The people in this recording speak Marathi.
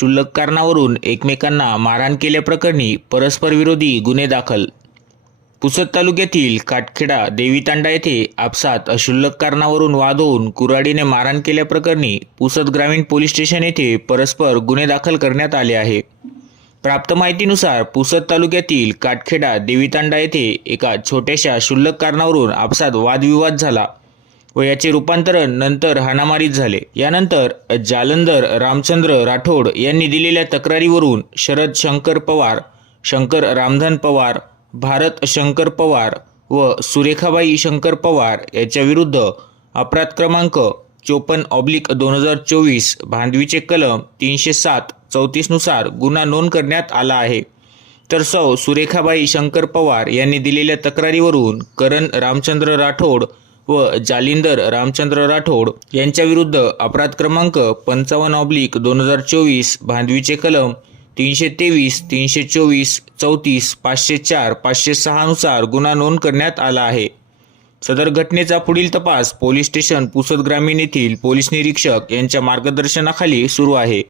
क्षुल्लक कारणावरून एकमेकांना मारहाण केल्याप्रकरणी परस्परविरोधी गुन्हे दाखल. पुसद तालुक्यातील काटखेडा देवीतांडा येथे आपसात अक्षुल्लक कारणावरून वाद होऊन कुऱ्हाडीने मारहाण केल्याप्रकरणी पुसद ग्रामीण पोलीस स्टेशन येथे परस्पर गुन्हे दाखल करण्यात आले आहे. प्राप्त माहितीनुसार पुसद तालुक्यातील काटखेडा देवीतांडा येथे एका छोट्याशा क्षुल्लक कारणावरून आपसात वादविवाद झाला. व याचे रूपांतरण नंतर हाणामारीत झाले. यानंतर जालंधर रामचंद्र राठोड यांनी दिलेल्या तक्रारीवरून शरद शंकर पवार शंकर रामधन पवार भारत शंकर पवार व सुरेखाबाई शंकर पवार याच्याविरुद्ध अपराध क्रमांक चोपन्न ऑब्लिक दोन हजार चोवीस भांडवीचे कलम तीनशे सात चौतीसनुसार गुन्हा नोंद करण्यात आला आहे. तर सौ सुरेखाबाई शंकर पवार यांनी दिलेल्या तक्रारीवरून करण रामचंद्र राठोड व जालिंदर रामचंद्र राठोड यांच्याविरुद्ध अपराध क्रमांक पंचावन्न ऑब्लिक दोन हजार चोवीस भांदवीचे कलम तीनशे तेवीस तीनशे चोवीस चौतीस पाचशे चार पाचशे सहानुसार गुन्हा नोंद करण्यात आला आहे. सदर घटनेचा पुढील तपास पोलीस स्टेशन पुसद ग्रामीण येथील पोलीस निरीक्षक यांच्या मार्गदर्शनाखाली सुरू आहे.